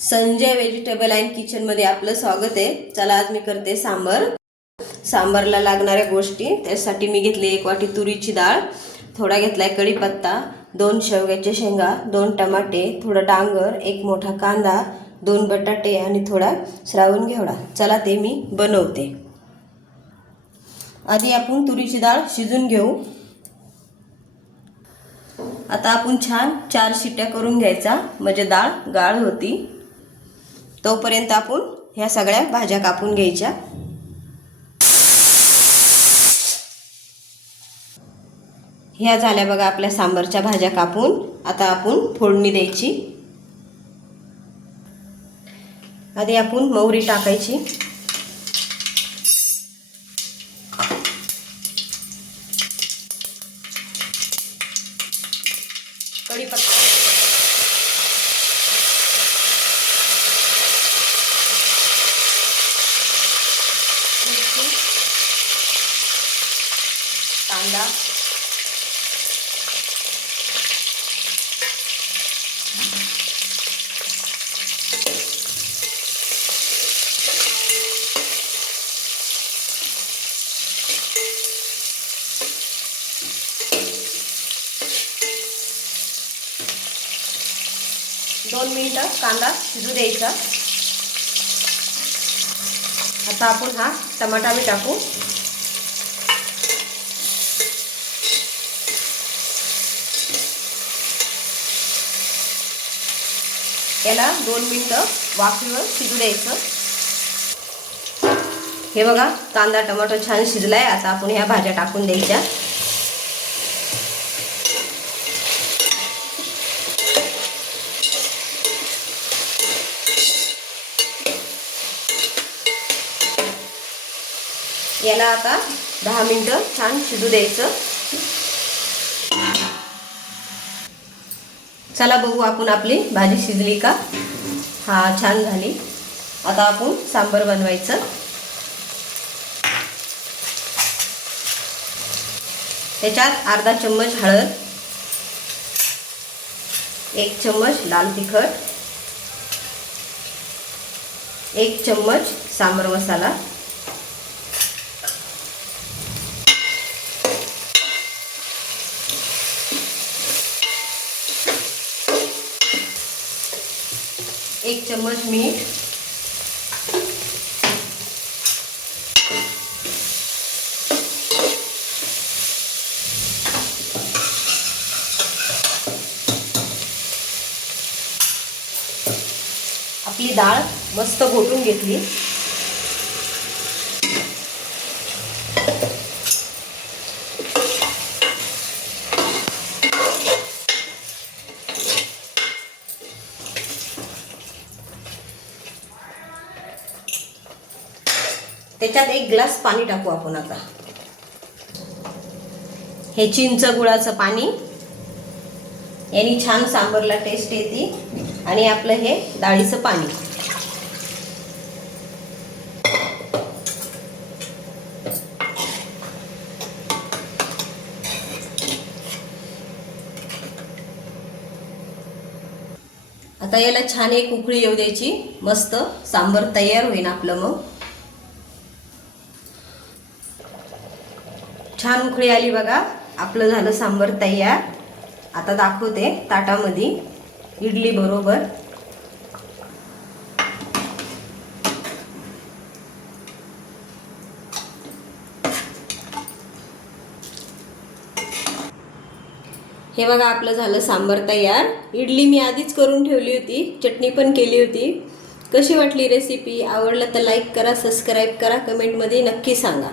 Sanjay vegetable and kitchen मध्ये आपलं स्वागत आहे। चला आज मी करते सांबर। सांबरला लागणाऱ्या गोष्टी त्यासाठी मी घेतली 1 वाटी तुरीची डाळ, थोडा घेतलाय कढीपत्ता, 2 शेवग्याच्या शेंगा, 2 टमाटे, थोडा डांगर, 1 मोठा कांदा, 2 बटाटे आणि थोडा श्रावण घेवडा। चला ते मी बनवते। आधी आपण तुरीची डाळ शिजून घेऊ। आता आपण छान 4 शिट्या करून घ्यायचा म्हणजे डाळ गाळ होती। तोपर्यंत आपण ह्या सगळ्या भाज्या कापून घ्यायच्या। ह्या झाल्या बघा आपल्या सांबरच्या भाज्या कापून। आता आपण फोडणी द्यायची। आधी आपण मोहरी टाकायची, कढीपत्ता, कांदा, दोन मिनिटं कांदा शिजू द्यायचा। आता आपण हा टमाटा भी टाकू। याला 2 मिनिटं वाफेवर शिजू द्यायचं। हे बघा कांदा टमाटो छान शिजलाय। आता आपण ह्या भाज्या टाकून द्यायच्या। याला आता 10 मिनिटं छान शिजू द्यायचं। चला बघू आपण आपली भाजी शिजली का। हा छान झाली। आता आपण सांबर बनवायचं। त्याच्यात अर्धा चम्मच हळद, 1 चम्मच लाल तिखट, 1 चम्मच सांबर मसाला, 1 चम्मच मीठ, आपली डाळ मस्त घोटून घेतली। त्याच्यात 1 ग्लास पाणी टाकू आपण। आता हे चिंच गुळाचं पाणी, यानी छान सांबरला टेस्ट येते। आणि आपलं हे डाळीचं पाणी, आता याला छान एक उकळी येऊ द्यायची। मस्त सांबर तयार होईल आपलं। मग छान उकळी आली बघा, आपलं झालं सांबर तयार। आता दाखवते ताटामध्ये इडली बरोबर। हे बघा आपलं झालं सांबर तयार। इडली मी आधीच करून ठेवली होती, चटणी पण केली होती। कशी वाटली रेसिपी? आवडलं तर लाईक करा, सबस्क्राईब करा, कमेंटमध्ये नक्की सांगा।